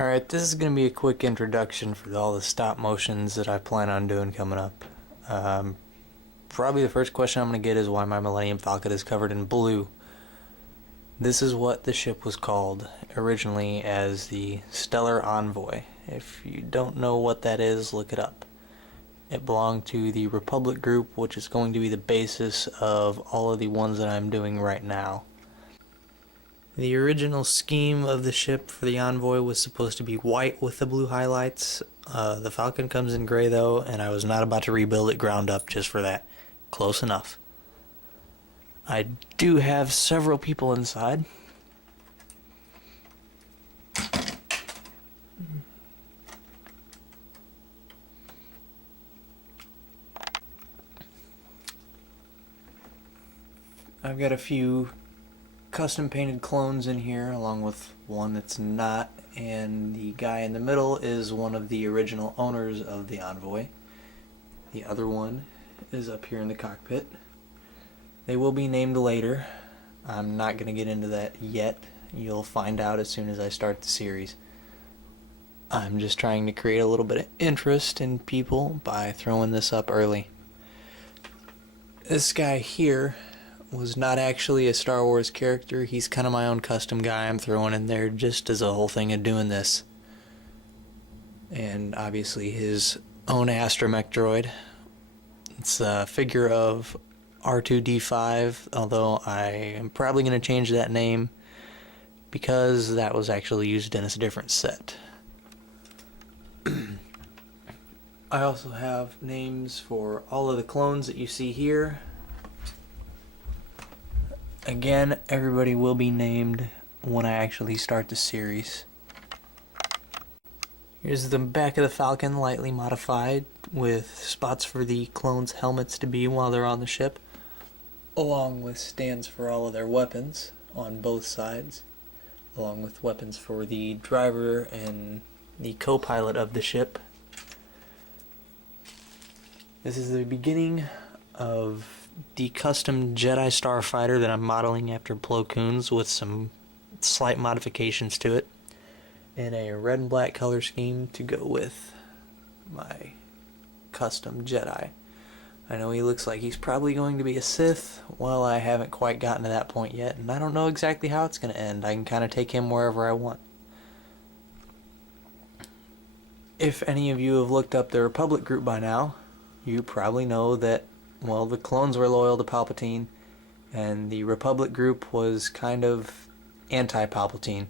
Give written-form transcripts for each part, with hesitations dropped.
Alright, this is going to be a quick introduction for all the stop motions that I plan on doing coming up. Probably the first question I'm going to get is why my Millennium Falcon is covered in blue. This is what the ship was called originally, as the Stellar Envoy. If you don't know what that is, look it up. It belonged to the Republic group, which is going to be the basis of all of the ones that I'm doing right now. The original scheme of the ship for the Envoy was supposed to be white with the blue highlights. The Falcon comes in gray though, and I was not about to rebuild it ground up just for that. Close enough. I do have several people inside. I've got a few custom painted clones in here, along with one that's not, and the guy in the middle is one of the original owners of the Envoy. The other one is up here in the cockpit. They will be named later. I'm not going to get into that yet. You'll find out as soon as I start the series. I'm just trying to create a little bit of interest in people by throwing this up early. This guy here was not actually a Star Wars character. He's kind of my own custom guy I'm throwing in there just as a whole thing of doing this. And obviously his own astromech droid. It's a figure of R2-D5, although I am probably going to change that name because that was actually used in a different set. I also have names for all of the clones that you see here. Again, everybody will be named when I actually start the series. Here's the back of the Falcon, lightly modified, with spots for the clones' helmets to be while they're on the ship, along with stands for all of their weapons on both sides, along with weapons for the driver and the co-pilot of the ship. This is the beginning of the custom Jedi Starfighter that I'm modeling after Plo Koon's with some slight modifications to it, in a red and black color scheme to go with my custom Jedi. I know he looks like he's probably going to be a Sith. Well, I haven't quite gotten to that point yet, and I don't know exactly how it's going to end. I can kind of take him wherever I want. If any of you have looked up the Republic group by now, you probably know that, well, the clones were loyal to Palpatine, and the Republic group was kind of anti-Palpatine,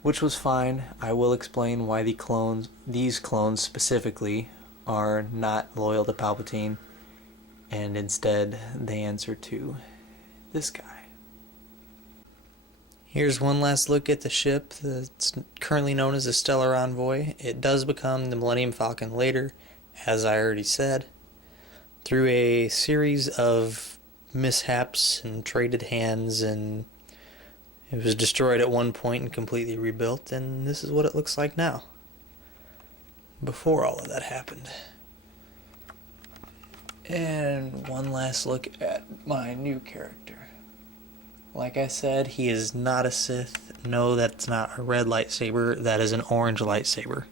which was fine. I will explain why these clones specifically, are not loyal to Palpatine, and instead they answer to this guy. Here's one last look at the ship that's currently known as the Stellar Envoy. It does become the Millennium Falcon later, as I already said, through a series of mishaps and traded hands, and it was destroyed at one point and completely rebuilt, and this is what it looks like now, before all of that happened. And one last look at my new character. Like I said, he is not a Sith. No, that's not a red lightsaber, that is an orange lightsaber.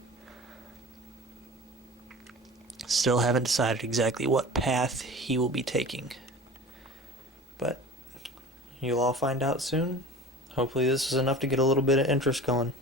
Still haven't decided exactly what path he will be taking, but you'll all find out soon. Hopefully this is enough to get a little bit of interest going.